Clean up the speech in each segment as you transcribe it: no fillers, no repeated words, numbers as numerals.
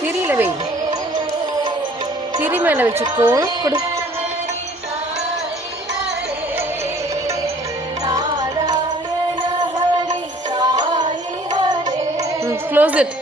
திரியில வை. திரி மேல வச்சுக்கோ. கொடு. Close it.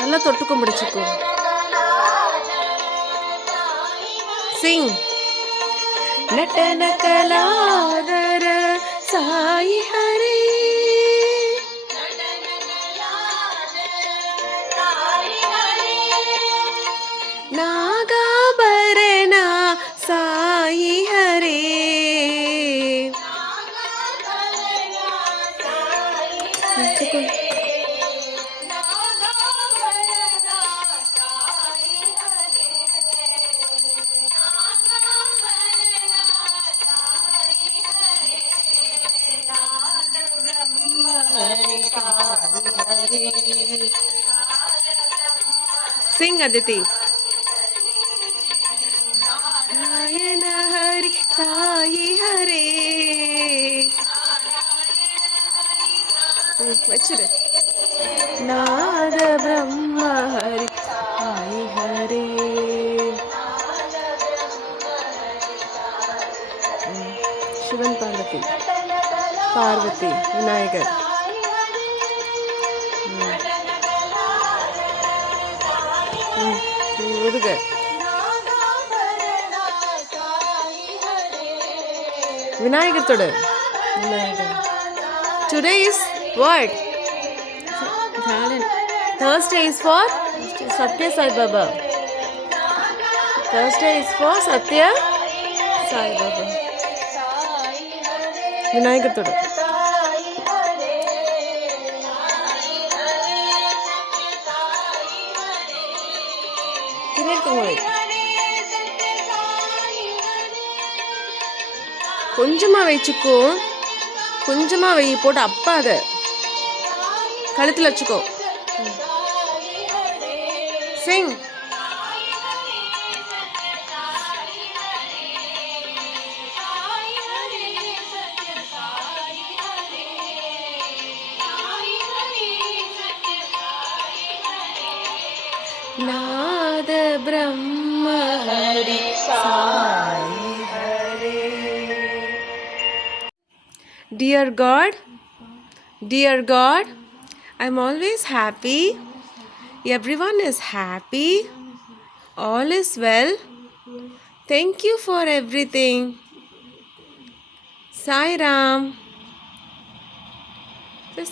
நல்லா தொட்டுக்க முடிச்சுக்கோ. சிங். நட்டன கலாதர சாயி ஹரே, நாகாபரண சாயி Hare, Sing Aditi. Narayana Hari Sai Hare. Vachire. Nada Brahma Hari Sai Hare. Shivan Parvati. Parvati Vinayagar. Vinayagar today. Today is what? Thursday is for Satya Sai Baba. Thursday is for Satya Sai Baba. Vinayagar today. கொஞ்சமா வச்சுக்கோ. கொஞ்சமா வை. போட்டு அப்பாத கழுத்துல வச்சுக்கோ. சிங். நாத பிரம்ம ஹரி சாய் Hare. Dear God, I'm always happy. Everyone is happy. All is well. Thank you for everything. Sai Ram.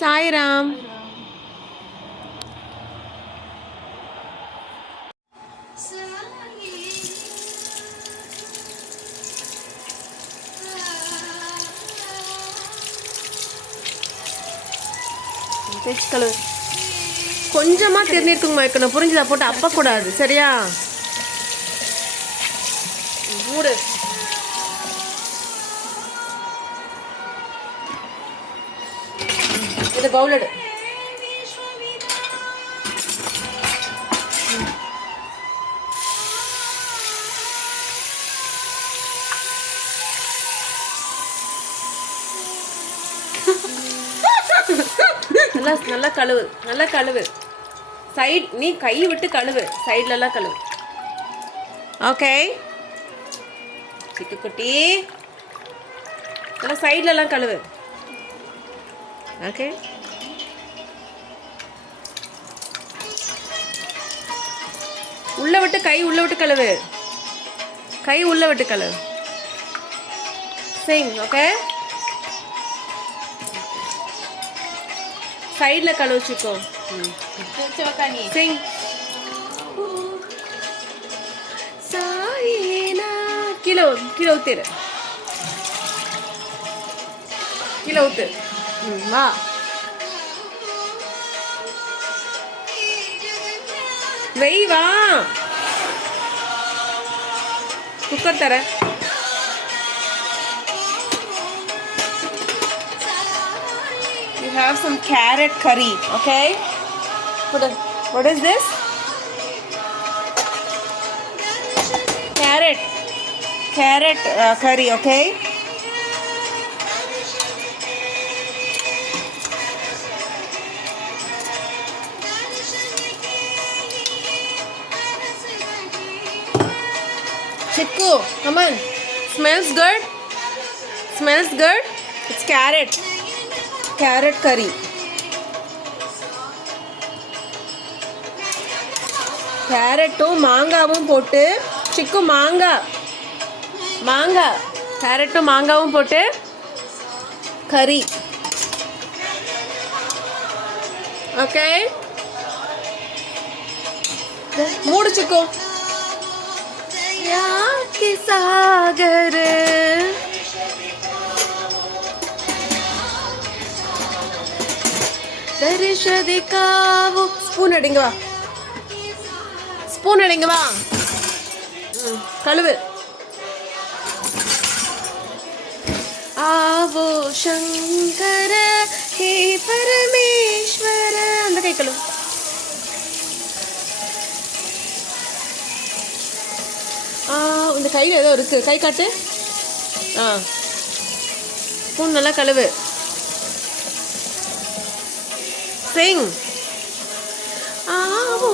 Sai Ram. கொஞ்சமா திருநீர் வைக்கணும். புரிஞ்சுதா? போட்டு அப்ப கூடாது. சரியா? மூடு. இது பவுல் எடு. நல்லா கழுவு. நல்லா கழுவு. சைட் நீ கை விட்டு கழுவு. சைட்ல எல்லாம் கழுவு. ஓகே சிக்கு குட்டி. நல்லா சைட்ல எல்லாம் கழுவு. ஓகே உள்ள விட்டு கை உள்ள விட்டு கழுவு. கை உள்ள விட்டு கழுவு. சிங். ஓகே சைட்ல கழுவிச்சுக்கோ. சிங். சாயினா கீழே கீழே ஊத்திரு. கீழே ஊத்து. வா. வெய் வா. குக்கர் தர. have some carrot curry, okay? What is this? Carrot curry, okay? Chikku, come on. Smells good? Smells good? It's carrot curry. கேரட்டும் மாங்காவும் போட்டு சிக்கு மாங்காய் கேரட்டும் மாங்காவும் போட்டு கறி. ஓகே, மூடு சிக்கு. யாக்கி சாகர் தரிசதிகாவு. ஸ்பூன் அடிங்க வா, ஸ்பூன் அடிங்க வா. கழுவு. ஆவோ சங்கர ஹே பரமேஸ்வர. அந்த கை கழுவு. இந்த கையில் ஏதோ இருக்கு, கை காட்டு. ஸ்பூன் நல்லா கழுவு. சிங். ஆவோ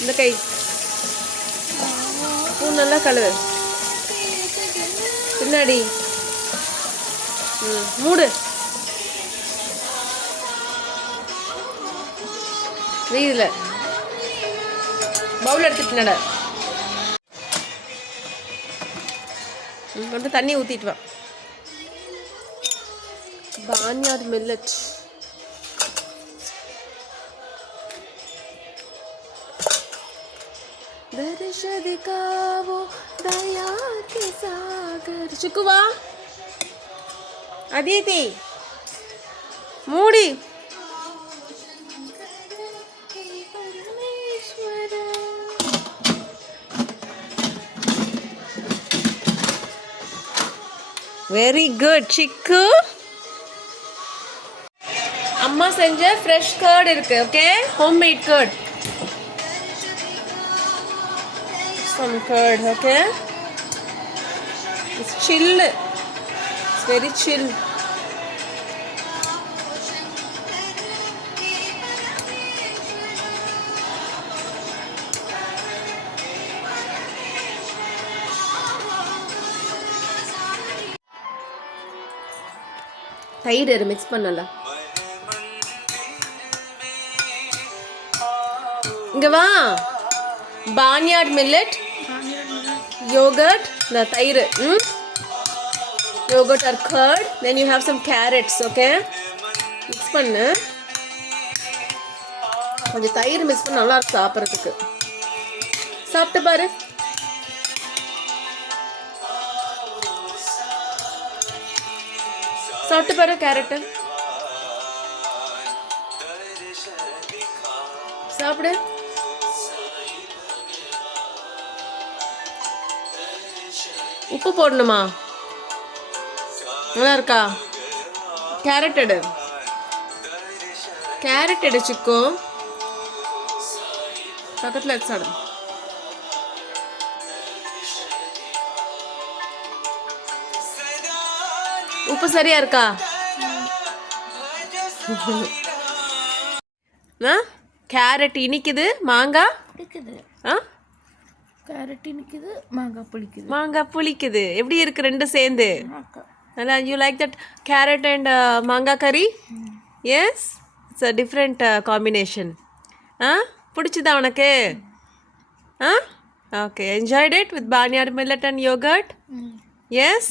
இந்த கை ஸ்பூன் நல்லா கழுவு. பின்னாடி மூடு. வெயில பவுல் எடுத்துட்டு நட. கொஞ்சம் தண்ணி ஊற்றிட்டு வா. பான்யார்ட் மில்லட். दर्शदिकावो दया के सागर. चिकुवा Aditi moody. Very good Chikku. அம்மா செஞ்ச ஃப்ரெஷ் கர்ட் இருக்கு, okay? Homemade curd. Some curd, okay? It's chill. It's very chill. தயிர் மிக்ஸ் பண்ணல. இங்க வா. barnyard millet, yogurt, the தயிர், yogurt or curd, then you have some carrots, okay? mix பண்ணு. கொஞ்சம் தயிர் மிக்ஸ் பண்ண நல்லா இருக்கு சாப்பிட்றதுக்கு. சாப்பிட்டு பாரு. சாப்பிட்டு பாரு கேரட். சாப்பிடு. உப்பு போடணுமா? நல்லா இருக்கா? கேரட் எடு, கேரட் எடு சிக்கு. பக்கத்தில் வச்சு சாப்பிடு. உப்பு சரியா இருக்கா? கேரட் இனிக்குது, மாங்காய் பிடிக்குது. கேரட் இனிக்குது, மாங்காய் புளிக்குது. மாங்காய் புளிக்குது. எப்படி இருக்கு ரெண்டு சேர்ந்து? நல்லா. You like that carrot and மாங்காய் கறி? Yes, it's a different combination. பிடிச்சதா உனக்கு? Okay, enjoyed it with barnyard millet and yogurt? Yes?